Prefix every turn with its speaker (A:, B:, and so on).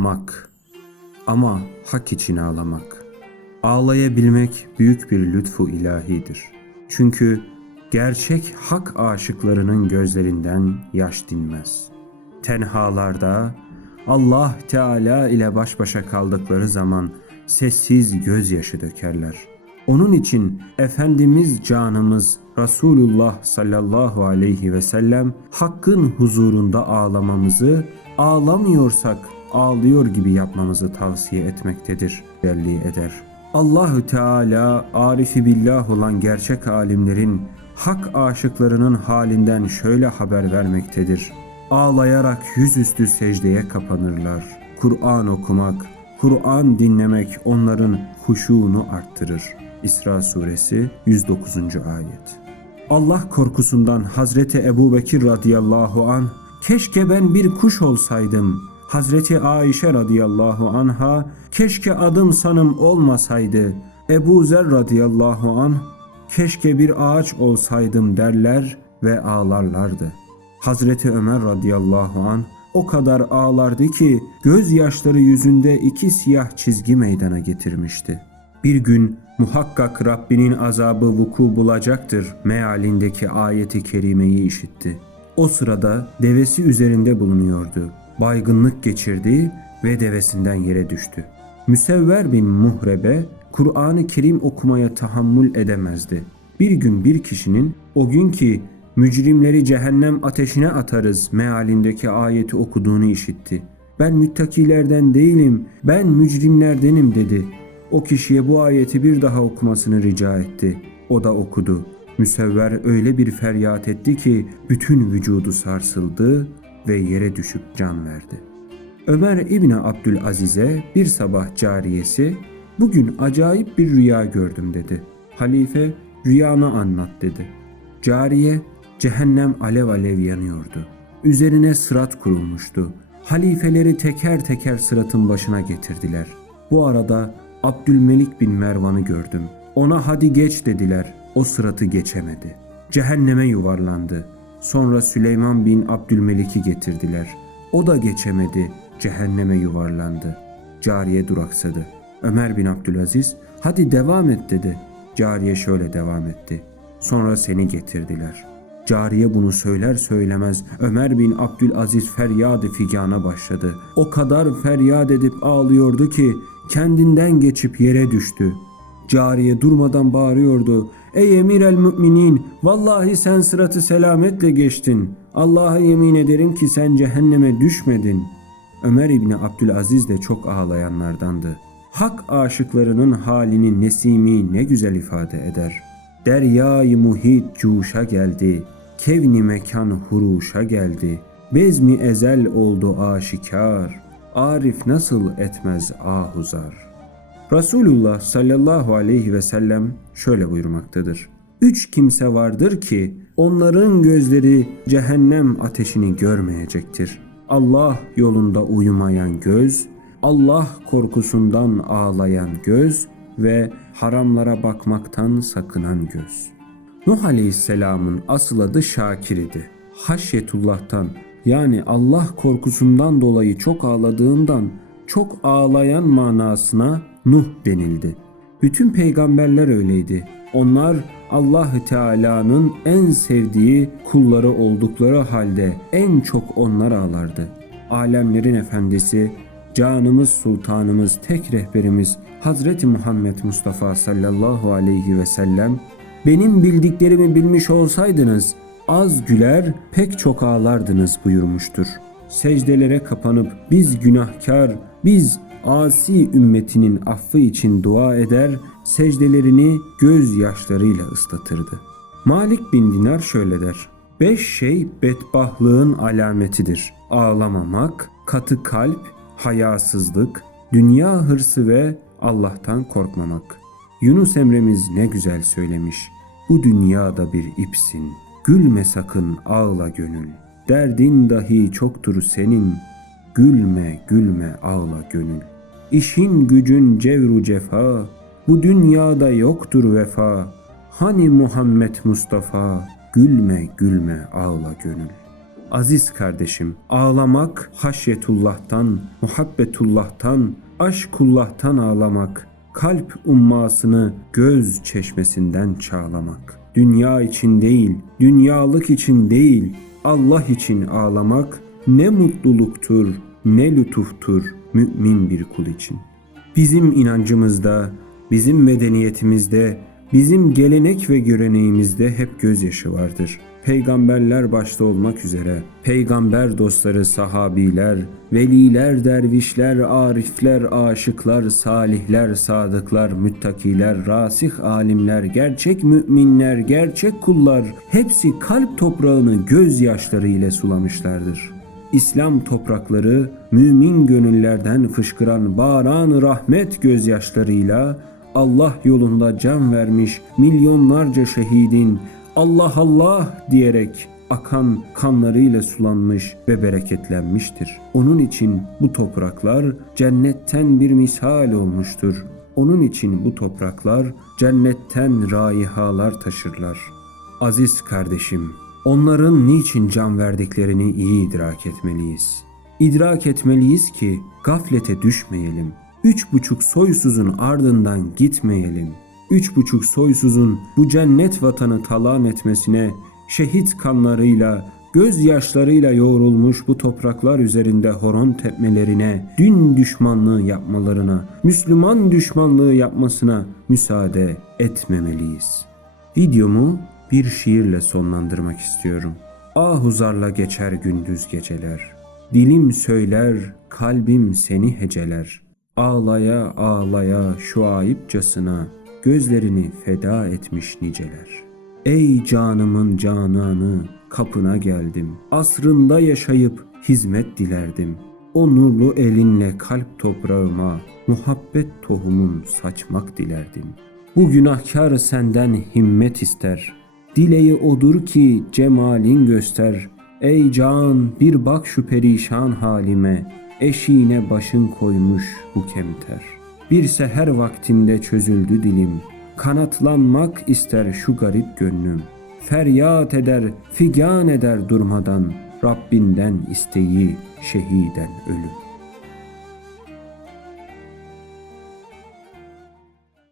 A: Ağlamak ama hak için ağlamak. Ağlayabilmek büyük bir lütfu ilahidir. Çünkü gerçek hak aşıklarının gözlerinden yaş dinmez. Tenhalarda Allah Teala ile baş başa kaldıkları zaman sessiz gözyaşı dökerler. Onun için Efendimiz canımız Resulullah sallallahu aleyhi ve sellem hakkın huzurunda ağlamamızı, ağlamıyorsak ağlıyor gibi yapmamızı tavsiye etmektedir, belli eder. Allahü Teala arifi billah olan gerçek alimlerin hak aşıklarının halinden şöyle haber vermektedir. Ağlayarak yüzüstü secdeye kapanırlar. Kur'an okumak, Kur'an dinlemek onların huşuğunu arttırır. İsra suresi 109. ayet. Allah korkusundan Hazreti Ebu Bekir radıyallahu an keşke ben bir kuş olsaydım. Hazreti Ayşe radıyallahu anha keşke adım sanım olmasaydı. Ebu Zer radıyallahu an keşke bir ağaç olsaydım derler ve ağlarlardı. Hazreti Ömer radıyallahu an o kadar ağlardı ki gözyaşları yüzünde iki siyah çizgi meydana getirmişti. Bir gün muhakkak Rabbinin azabı vuku bulacaktır mealindeki ayeti kerimeyi işitti. O sırada devesi üzerinde bulunuyordu. Baygınlık geçirdi ve devesinden yere düştü. Müsevver bin Muhrebe Kur'an-ı Kerim okumaya tahammül edemezdi. Bir gün bir kişinin o gün ki mücrimleri cehennem ateşine atarız mealindeki ayeti okuduğunu işitti. Ben müttakilerden değilim, ben mücrimlerdenim dedi. O kişiye bu ayeti bir daha okumasını rica etti. O da okudu. Müsevver öyle bir feryat etti ki bütün vücudu sarsıldı ve yere düşüp can verdi. Ömer İbni Abdülaziz'e bir sabah cariyesi bugün acayip bir rüya gördüm dedi. Halife rüyanı anlat dedi. Cariye cehennem alev alev yanıyordu. Üzerine sırat kurulmuştu. Halifeleri teker teker sıratın başına getirdiler. Bu arada Abdülmelik bin Mervan'ı gördüm. Ona hadi geç dediler. O sıratı geçemedi. Cehenneme yuvarlandı. Sonra Süleyman bin Abdülmelik'i getirdiler. O da geçemedi. Cehenneme yuvarlandı. Cariye duraksadı. Ömer bin Abdülaziz hadi devam et dedi. Cariye şöyle devam etti. Sonra seni getirdiler. Cariye bunu söyler söylemez Ömer bin Abdülaziz feryadı figana başladı. O kadar feryat edip ağlıyordu ki kendinden geçip yere düştü. Cariye durmadan bağırıyordu. Ey emir el müminin vallahi sen sıratı selametle geçtin. Allah'a yemin ederim ki sen cehenneme düşmedin. Ömer İbni Abdülaziz de çok ağlayanlardandı. Hak aşıklarının halini Nesimi ne güzel ifade eder. Deryayı muhit cuşa geldi. Kevni mekan huruşa geldi. Bezmi ezel oldu aşikar. Arif nasıl etmez ahuzar.'' Resulullah sallallahu aleyhi ve sellem şöyle buyurmaktadır. Üç kimse vardır ki onların gözleri cehennem ateşini görmeyecektir. Allah yolunda uyumayan göz, Allah korkusundan ağlayan göz ve haramlara bakmaktan sakınan göz. Nuh Aleyhisselam'ın asıl adı Şakir idi. Haşyetullah'tan yani Allah korkusundan dolayı çok ağladığından çok ağlayan manasına Nuh denildi. Bütün peygamberler öyleydi. Onlar Allahü Teala'nın en sevdiği kulları oldukları halde en çok onlar ağlardı. Alemlerin efendisi, canımız sultanımız, tek rehberimiz Hazreti Muhammed Mustafa sallallahu aleyhi ve sellem benim bildiklerimi bilmiş olsaydınız az güler pek çok ağlardınız buyurmuştur. Secdelere kapanıp biz günahkar, biz asi ümmetinin affı için dua eder, secdelerini gözyaşlarıyla ıslatırdı. Malik bin Dinar şöyle der. Beş şey bedbahlığın alametidir. Ağlamamak, katı kalp, hayasızlık, dünya hırsı ve Allah'tan korkmamak. Yunus Emre'miz ne güzel söylemiş. Bu dünyada bir ipsin. Gülme sakın ağla gönül. Derdin dahi çoktur senin. Gülme gülme ağla gönül. İşin gücün cevru cefa. Bu dünyada yoktur vefa. Hani Muhammed Mustafa? Gülme gülme ağla gönül. Aziz kardeşim, ağlamak haşyetullah'tan, muhabbetullah'tan, aşkullah'tan ağlamak, kalp ummasını göz çeşmesinden çağlamak. Dünya için değil, dünyalık için değil, Allah için ağlamak ne mutluluktur, ne lütuftur mümin bir kul için. Bizim inancımızda, bizim medeniyetimizde, bizim gelenek ve göreneğimizde hep gözyaşı vardır. Peygamberler başta olmak üzere, peygamber dostları sahabiler, veliler, dervişler, arifler, aşıklar, salihler, sadıklar, müttakiler, rasih alimler, gerçek müminler, gerçek kullar hepsi kalp toprağını gözyaşları ile sulamışlardır. İslam toprakları mümin gönüllerden fışkıran bağıran rahmet gözyaşlarıyla Allah yolunda can vermiş milyonlarca şehidin Allah Allah diyerek akan kanlarıyla sulanmış ve bereketlenmiştir. Onun için bu topraklar cennetten bir misal olmuştur. Onun için bu topraklar cennetten raihalar taşırlar. Aziz kardeşim, onların niçin can verdiklerini iyi idrak etmeliyiz. İdrak etmeliyiz ki gaflete düşmeyelim. Üç buçuk soysuzun ardından gitmeyelim. Üç buçuk soysuzun bu cennet vatanı talan etmesine şehit kanlarıyla, gözyaşlarıyla yoğrulmuş bu topraklar üzerinde horon tepmelerine, din düşmanlığı yapmalarına, Müslüman düşmanlığı yapmasına müsaade etmemeliyiz. Videomu bir şiirle sonlandırmak istiyorum. Ahuzarla geçer gündüz geceler. Dilim söyler, kalbim seni heceler. Ağlaya ağlaya şu ayıpcasına gözlerini feda etmiş niceler. Ey canımın cananı kapına geldim. Asrında yaşayıp hizmet dilerdim. O nurlu elinle kalp toprağıma muhabbet tohumun saçmak dilerdim. Bu günahkar senden himmet ister. Dileği odur ki cemalin göster. Ey can bir bak şu perişan halime. Eşiğine başın koymuş bu kemter. Bir seher vaktinde çözüldü dilim. Kanatlanmak ister şu garip gönlüm. Feryat eder, figan eder durmadan. Rabbinden isteği şehiden ölüm.